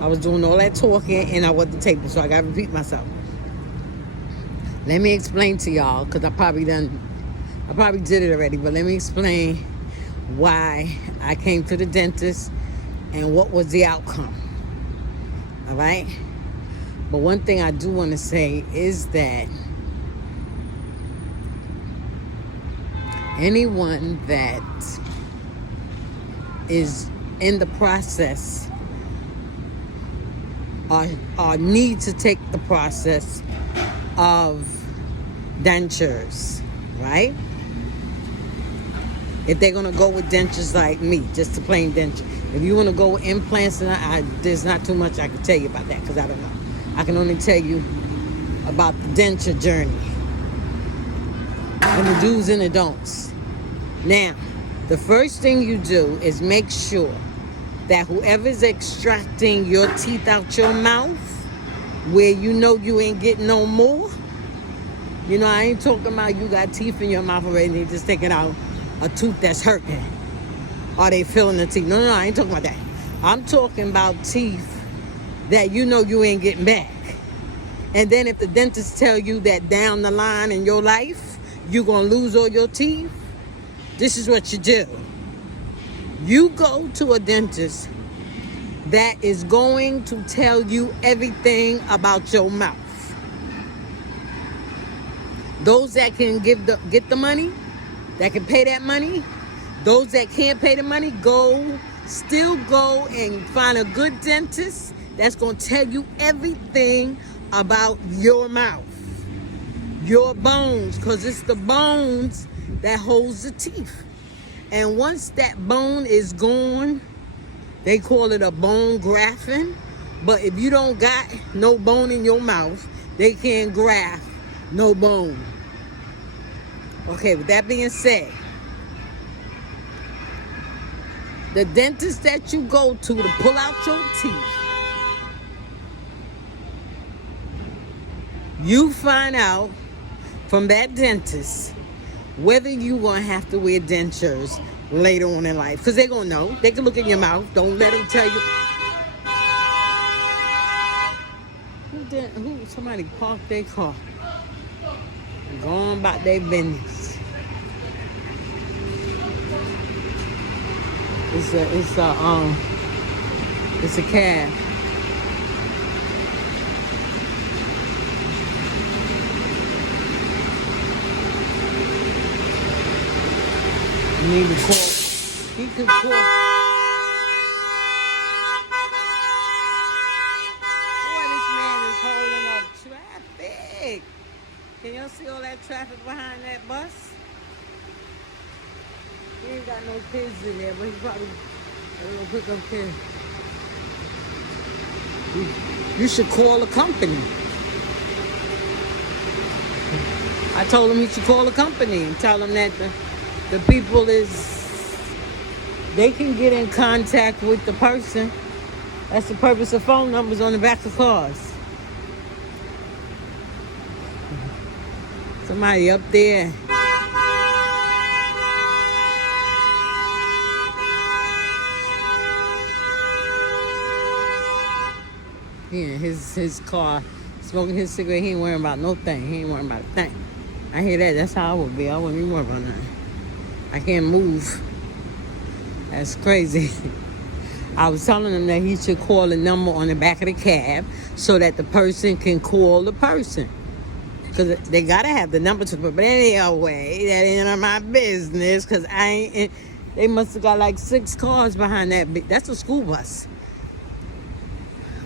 I was doing all that talking and I wasn't taping, so I got to repeat myself. Let me explain to y'all, because I probably did it already, but let me explain why I came to the dentist and what was the outcome. All right? But one thing I do want to say is that anyone that is in the process or need to take the process of dentures, right? If they're going to go with dentures like me, just a plain denture. If you want to go with implants, there's not too much I can tell you about that because I don't know. I can only tell you about the denture journey and the do's and the don'ts. Now, the first thing you do is make sure that whoever's extracting your teeth out your mouth, where you know you ain't getting no more. You know, I ain't talking about you got teeth in your mouth already and they just taking out a tooth that's hurting. Or they filling the teeth. No, I ain't talking about that. I'm talking about teeth that you know you ain't getting back. And then if the dentist tell you that down the line in your life, you're going to lose all your teeth, this is what you do. You go to a dentist that is going to tell you everything about your mouth. Those that can get the money, that can pay that money, those that can't pay the money, still go and find a good dentist that's going to tell you everything about your mouth, your bones, because it's the bones that holds the teeth. And once that bone is gone, they call it a bone grafting. But if you don't got no bone in your mouth, they can't graft no bone. Okay, with that being said, the dentist that you go to pull out your teeth, you find out from that dentist whether you going to have to wear dentures later on in life. Because they're going to know. They can look in your mouth. Don't let them tell you. Somebody parked their car and going about their business. It's a cab. You need to call. He could call. Boy, this man is holding up traffic. Can y'all see all that traffic behind that bus? He ain't got no kids in there, but he probably gonna pick up kids. You should call a company. I told him he should call a company and tell them that the people they can get in contact with the person. That's the purpose of phone numbers on the back of cars. Somebody up there. He in his car, smoking his cigarette. He ain't worrying about no thing. He ain't worrying about a thing. I hear that. That's how I would be. I wouldn't even worry about nothing. I can't move. That's crazy. I was telling him that he should call a number on the back of the cab so that the person can call the person. Because they got to have the number to put. But anyway, that ain't my business because they must have got like 6 cars behind that. That's a school bus.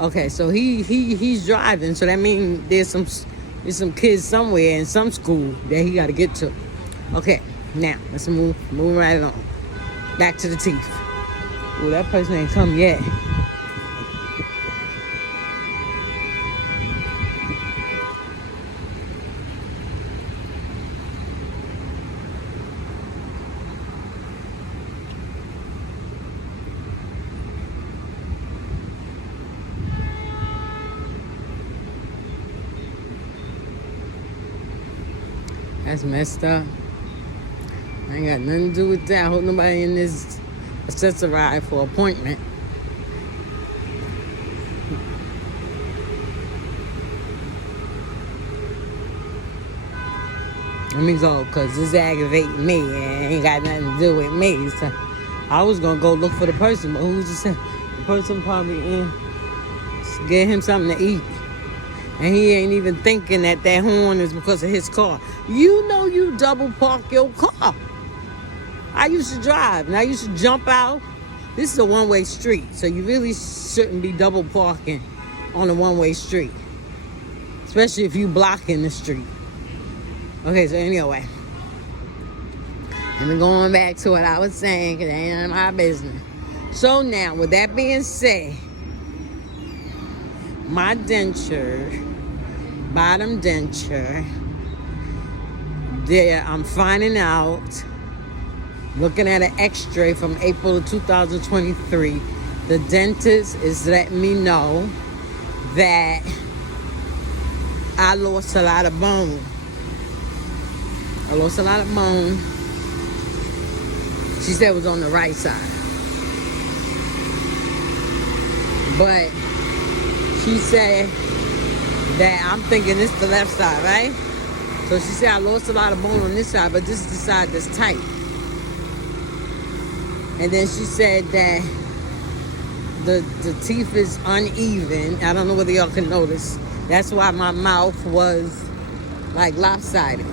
Okay, so he's driving. So that means there's some kids somewhere in some school that he got to get to. Okay, now let's move right along. Back to the teeth. Well, that person ain't come yet. That's messed up. I ain't got nothing to do with that. I hope nobody in this accessory for appointment. Let me go, because this aggravating me and ain't got nothing to do with me. So I was going to go look for the person, but who's to say? The person probably in. Get him something to eat. And he ain't even thinking that that horn is because of his car. You know you double park your car. I used to drive, and I used to jump out. This is a one-way street, so you really shouldn't be double parking on a one-way street. Especially if you blocking the street. Okay, so anyway. And going back to what I was saying, because it ain't none of my business. So now, with that being said, my denture, bottom denture, there, I'm finding out, looking at an x-ray from April of 2023, the dentist is letting me know that I lost a lot of bone. I lost a lot of bone. She said it was on the right side. But she said that I'm thinking it's the left side, right? So she said I lost a lot of bone on this side, but this is the side that's tight. And then she said that the teeth is uneven. I don't know whether y'all can notice. That's why my mouth was like lopsided.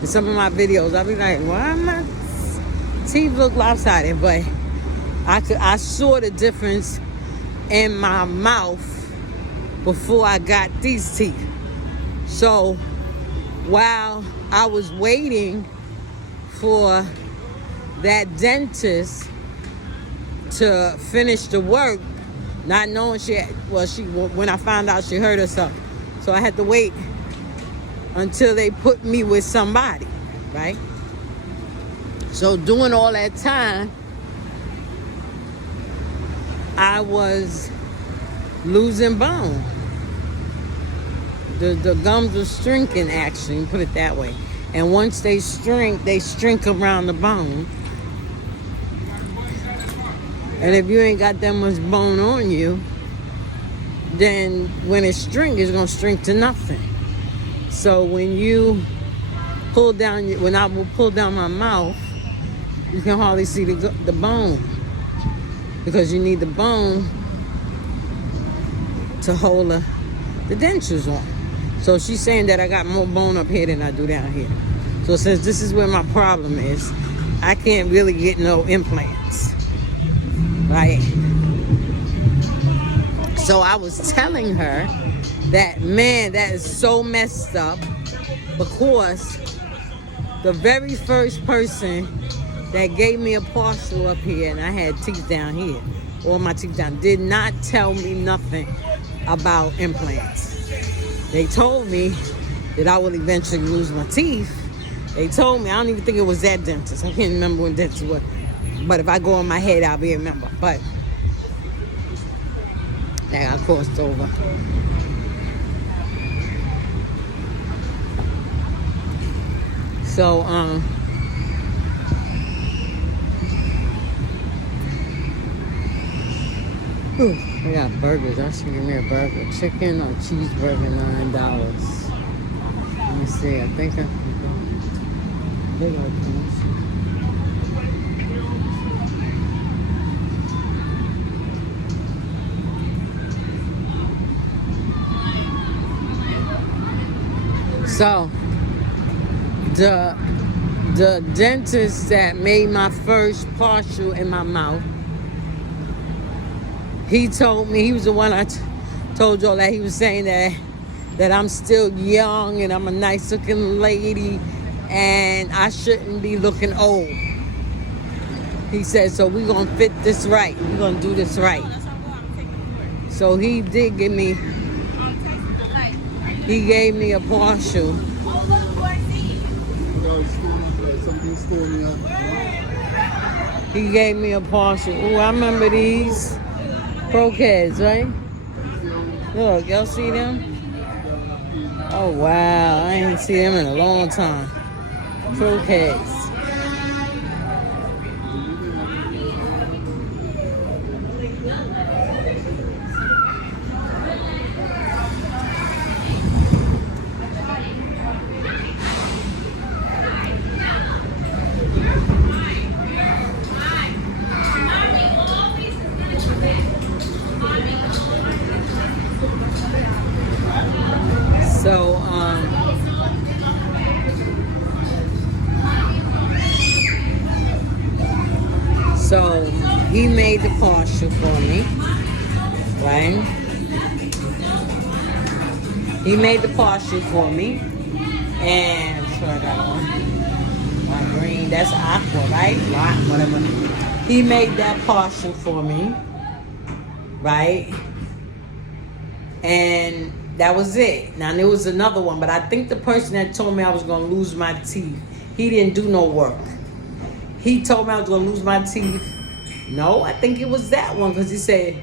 In some of my videos, I'll be like, why my teeth look lopsided? But I saw the difference in my mouth before I got these teeth. So while I was waiting for that dentist to finish the work, not knowing when I found out she hurt herself. So I had to wait until they put me with somebody, right? So during all that time, I was losing bone. The gums were shrinking, actually, put it that way. And once they shrink around the bone. And if you ain't got that much bone on you, then when it shrinks, it's gonna shrink to nothing. So when you pull down, when I will pull down my mouth, you can hardly see the bone, because you need the bone to hold the dentures on. So she's saying that I got more bone up here than I do down here. So since this is where my problem is, I can't really get no implants, right? So I was telling her that, man, that is so messed up, because the very first person that gave me a partial up here, and I had teeth down here, all my teeth down, did not tell me nothing about implants. They told me that I would eventually lose my teeth. They told me, I don't even think it was that dentist. I can't remember when dentist was. But if I go on my head, I'll be remember. But that got crossed over. So, I got burgers. I should give me a burger. Chicken or cheeseburger, $9. Let me see. I think they got So the dentist that made my first partial in my mouth, he told me, he was the one I told y'all that he was saying that I'm still young and I'm a nice looking lady and I shouldn't be looking old. He said, so we're gonna fit this right. We're gonna do this right. So he did give me, he gave me a partial. He gave me a partial. Oh, I remember these Pro-Kids, right? Look, y'all see them? Oh, wow. I ain't seen them in a long time. Pro-Kids. made the partial for me, right? He made the partial for me, and that's what I got on. My green, that's aqua, right? Lot, whatever. He made that partial for me, right? And that was it. Now there was another one, but I think the person that told me I was gonna lose my teeth, he didn't do no work. He told me I was gonna lose my teeth. No, I think it was that one, because he said,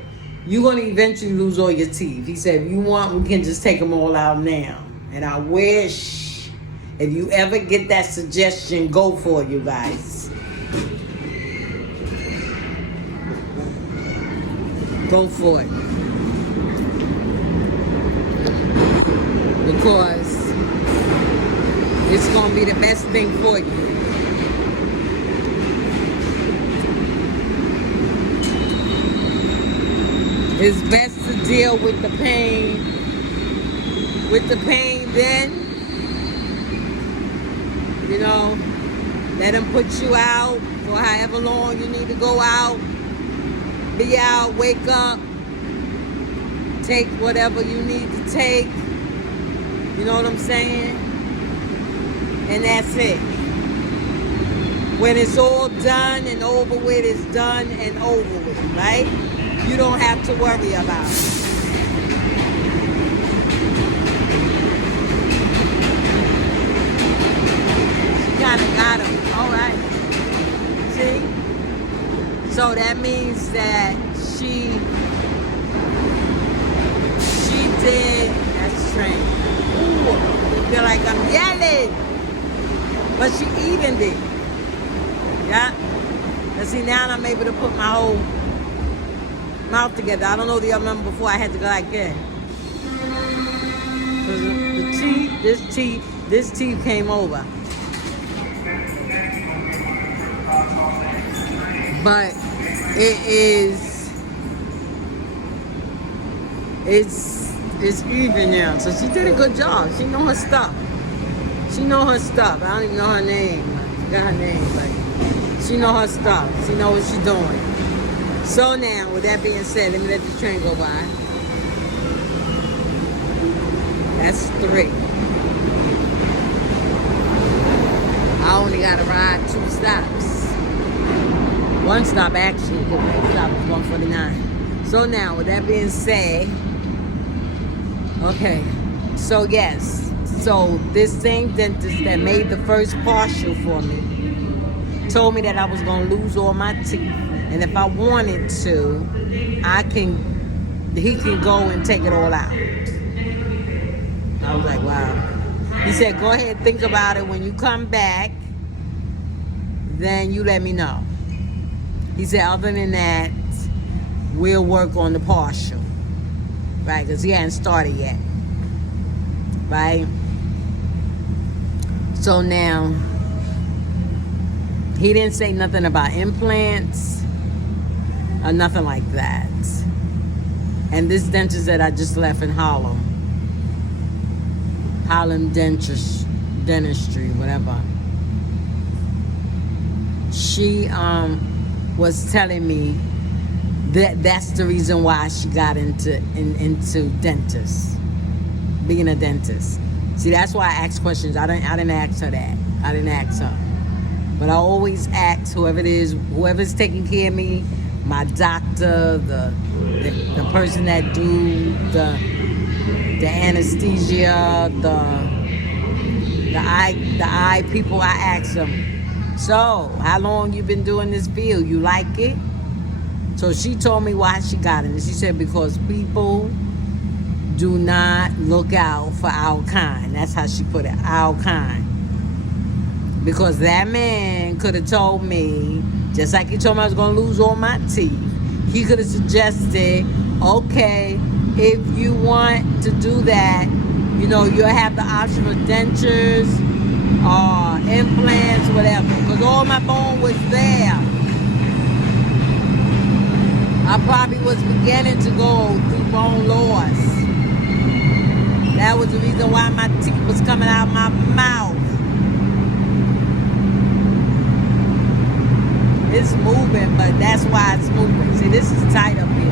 you're gonna eventually lose all your teeth. He said, if you want, we can just take them all out now. And I wish, if you ever get that suggestion, go for it, you guys. Go for it. Because it's going to be the best thing for you. It's best to deal with the pain. With the pain then, you know, let them put you out for however long you need to go out. Be out, wake up, take whatever you need to take. You know what I'm saying? And that's it. When it's all done and over with, it's done and over with, right? You don't have to worry about it. She kind of got him. All right. See? So that means that she did, that's strange. Ooh, I feel like I'm yelling. But she evened it. Yeah. And see, now I'm able to put my whole mouth together. I don't know the other one before I had to go like that. The teeth, this teeth came over. But it's even now. So she did a good job. She know her stuff. She know her stuff. I don't even know her name. I forgot her name, but she know her stuff. She know what she's doing. So now, with that being said, let me let the train go by. That's 3. I only got to ride 2 stops. 1 stop actually, because 1 stop is 149. So now, with that being said, okay, so yes. So this same dentist that made the first partial for me told me that I was going to lose all my teeth. And if I wanted to, he can go and take it all out. I was like, wow. He said, go ahead, think about it. When you come back, then you let me know. He said, other than that, we'll work on the partial. Right, because he hadn't started yet. Right? So now, he didn't say nothing about implants or nothing like that. And this dentist that I just left in Harlem Dentistry, whatever. She was telling me that that's the reason why she got into dentist, being a dentist. See, that's why I ask questions. I didn't ask her that. I didn't ask her. But I always ask whoever's taking care of me, my doctor, the person that do the anesthesia, the eye people, I ask them, so how long you been doing this field? You like it? So she told me why she got it. And she said, because people do not look out for our kind. That's how she put it, our kind. Because that man could have told me, just like he told me I was going to lose all my teeth, he could have suggested, okay, if you want to do that, you know, you'll have the option of dentures or implants, whatever. Because all my bone was there. I probably was beginning to go through bone loss. That was the reason why my teeth was coming out of my mouth. It's moving, but that's why it's moving. See, this is tight up here.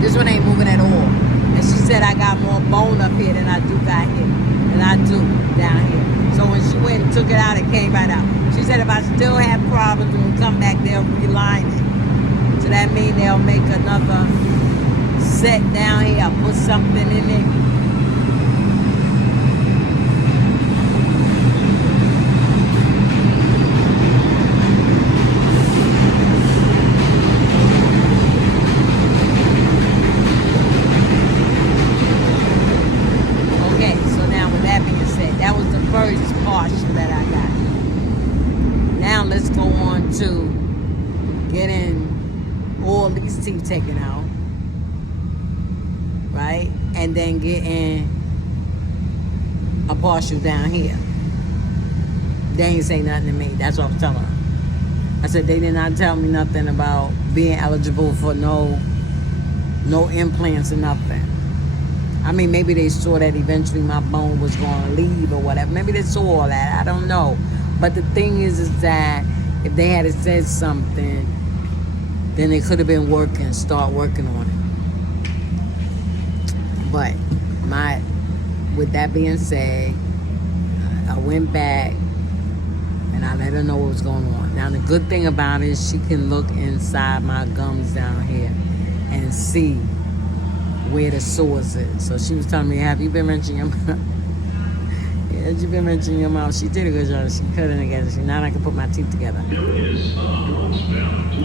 This one ain't moving at all. And she said I got more bone up here than I do down here. So when she went and took it out, it came right out. She said if I still have problems when we come back, they'll reline it. So that means they'll make another set down here, put something in it. First portion that I got. Now let's go on to getting all these teeth taken out, right? And then getting a partial down here. They ain't say nothing to me. That's what I'm telling her. I said they did not tell me nothing about being eligible for no implants or nothing. I mean, maybe they saw that eventually my bone was going to leave or whatever. Maybe they saw all that. I don't know. But the thing is that if they had said something, then they could have been start working on it. But with that being said, I went back and I let her know what was going on. Now, the good thing about it is she can look inside my gums down here and see where the sores is. So she was telling me, have you been wrenching your mouth? Yeah, have you been wrenching your mouth? She did a good job. She cut it together. Now I can put my teeth together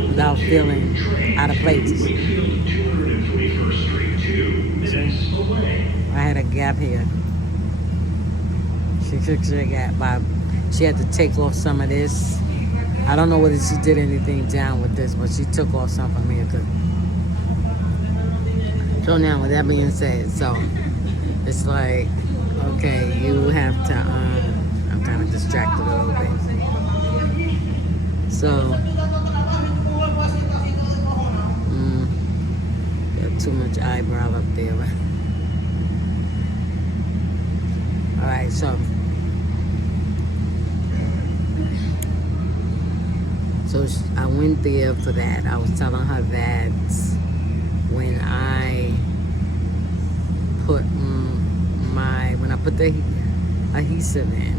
without feeling out of place. I had a gap here. She fixed her gap she had to take off some of this. I don't know whether she did anything down with this, but she took off some from here. So now, with that being said, so it's like, okay, you have to, I'm kind of distracted a little bit. So, got too much eyebrow up there. All right, so I went there for that. I was telling her that when I put the adhesive in,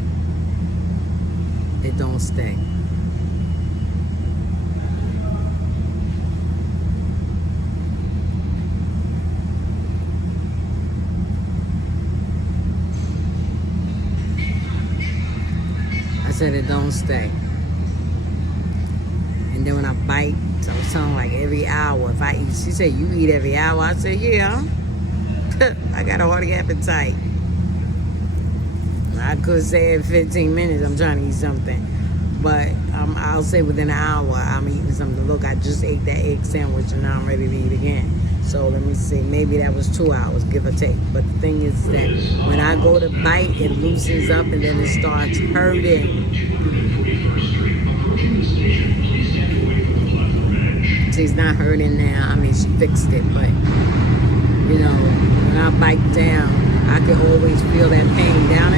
it don't stay. I said it don't stay. And then when I bite, so I was telling like every hour if I eat. She said, you eat every hour? I said, yeah. I got a hearty appetite. I could say in 15 minutes I'm trying to eat something. But I'll say within an hour I'm eating something. Look, I just ate that egg sandwich and now I'm ready to eat again. So let me see, maybe that was 2 hours, give or take. But the thing is that when I go to bite, it loosens up and then it starts hurting. She's not hurting now. I mean, she fixed it, but you know, when I bite down, I can always feel that pain down